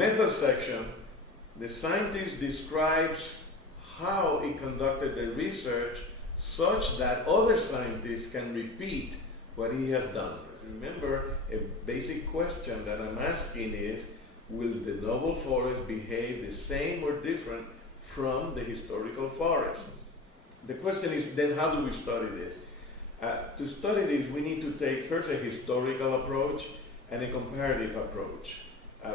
method section, the scientist describes how he conducted the research such that other scientists can repeat what he has done. Remember, a basic question that I'm asking is, will the novel forest behave the same or different from the historical forest? The question is, then how do we study this? To study this, we need to take first a historical approach and a comparative approach.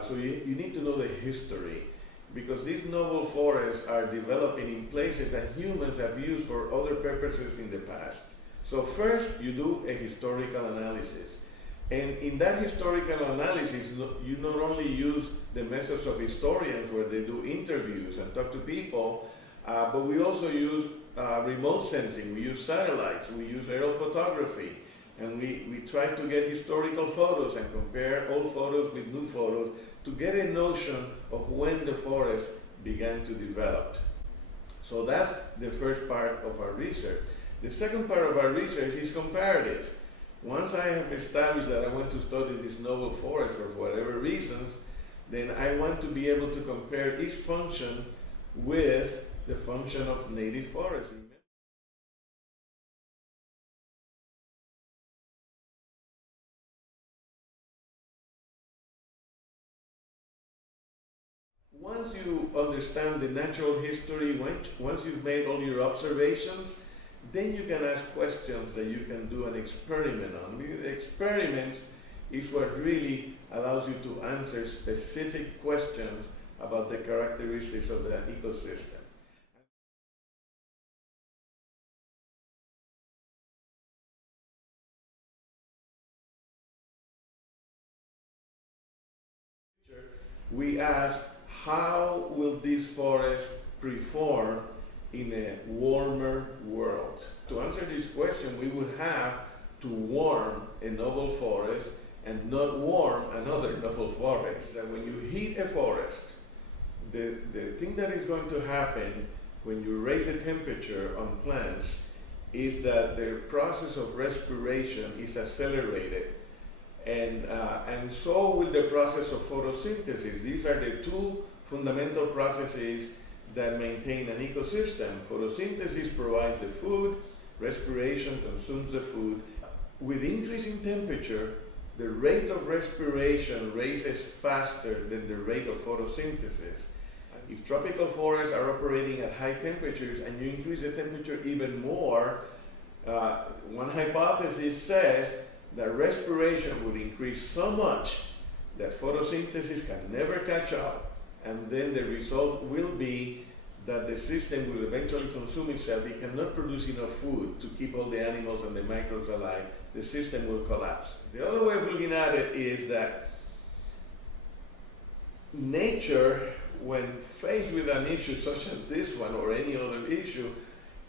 So you need to know the history, because these novel forests are developing in places that humans have used for other purposes in the past. So first, you do a historical analysis. And in that historical analysis, you not only use the methods of historians where they do interviews and talk to people, but we also use remote sensing, we use satellites, we use aerial photography, and we try to get historical photos and compare old photos with new photos to get a notion of when the forest began to develop. So that's the first part of our research. The second part of our research is comparative. Once I have established that I want to study this novel forest for whatever reasons, then I want to be able to compare each function with the function of native forests. Once you understand the natural history, once you've made all your observations, then you can ask questions that you can do an experiment on. The experiments is what really allows you to answer specific questions about the characteristics of the ecosystem. We ask, how will this forest perform in a warmer world? To answer this question, we would have to warm a novel forest and not warm another novel forest. That when you heat a forest, the thing that is going to happen when you raise the temperature on plants is that their process of respiration is accelerated. And so will the process of photosynthesis. These are the two fundamental processes that maintain an ecosystem. Photosynthesis provides the food, respiration consumes the food. With increasing temperature, the rate of respiration raises faster than the rate of photosynthesis. If tropical forests are operating at high temperatures and you increase the temperature even more, one hypothesis says that respiration would increase so much that photosynthesis can never catch up, and then the result will be that the system will eventually consume itself. It cannot produce enough food to keep all the animals and the microbes alive. The system will collapse. The other way of looking at it is that nature, when faced with an issue such as this one or any other issue,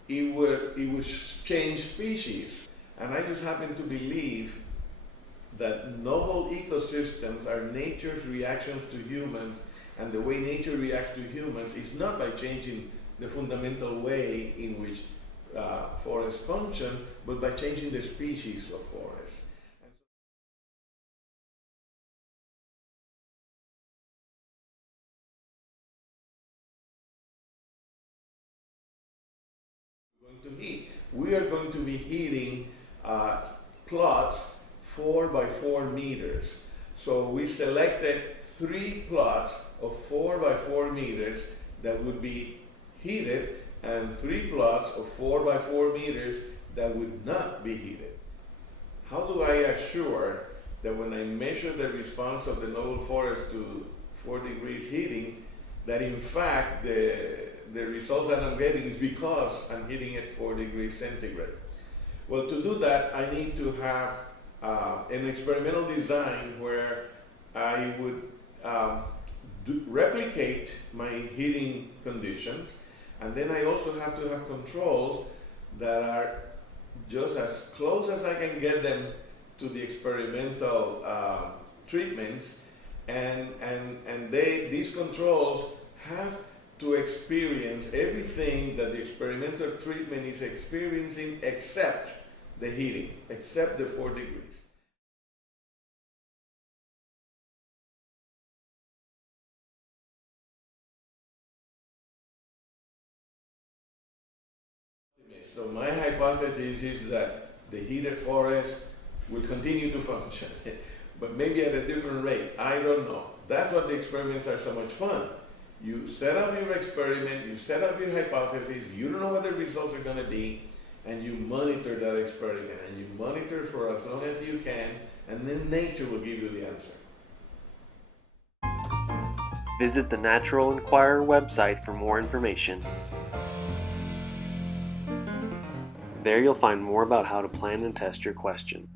it would change species. And I just happen to believe that novel ecosystems are nature's reactions to humans, and the way nature reacts to humans is not by changing the fundamental way in which forests function, but by changing the species of forests. We are going to be heating plots 4 by 4 meters. So we selected 3 plots of 4 by 4 meters that would be heated, and 3 plots of 4 by 4 meters that would not be heated. How do I assure that when I measure the response of the novel forest to 4 degrees heating, that in fact the results that I'm getting is because I'm heating it 4 degrees centigrade? Well, to do that, I need to have an experimental design where I would replicate my heating conditions, and then I also have to have controls that are just as close as I can get them to the experimental treatments, and these controls have to experience everything that the experimental treatment is experiencing except the heating, except the 4 degrees. So my hypothesis is that the heated forest will continue to function, but maybe at a different rate. I don't know. That's what the experiments are so much fun. You set up your experiment, you set up your hypothesis, you don't know what the results are going to be, and you monitor that experiment, and you monitor for as long as you can, and then nature will give you the answer. Visit the Natural Enquirer website for more information. There you'll find more about how to plan and test your question.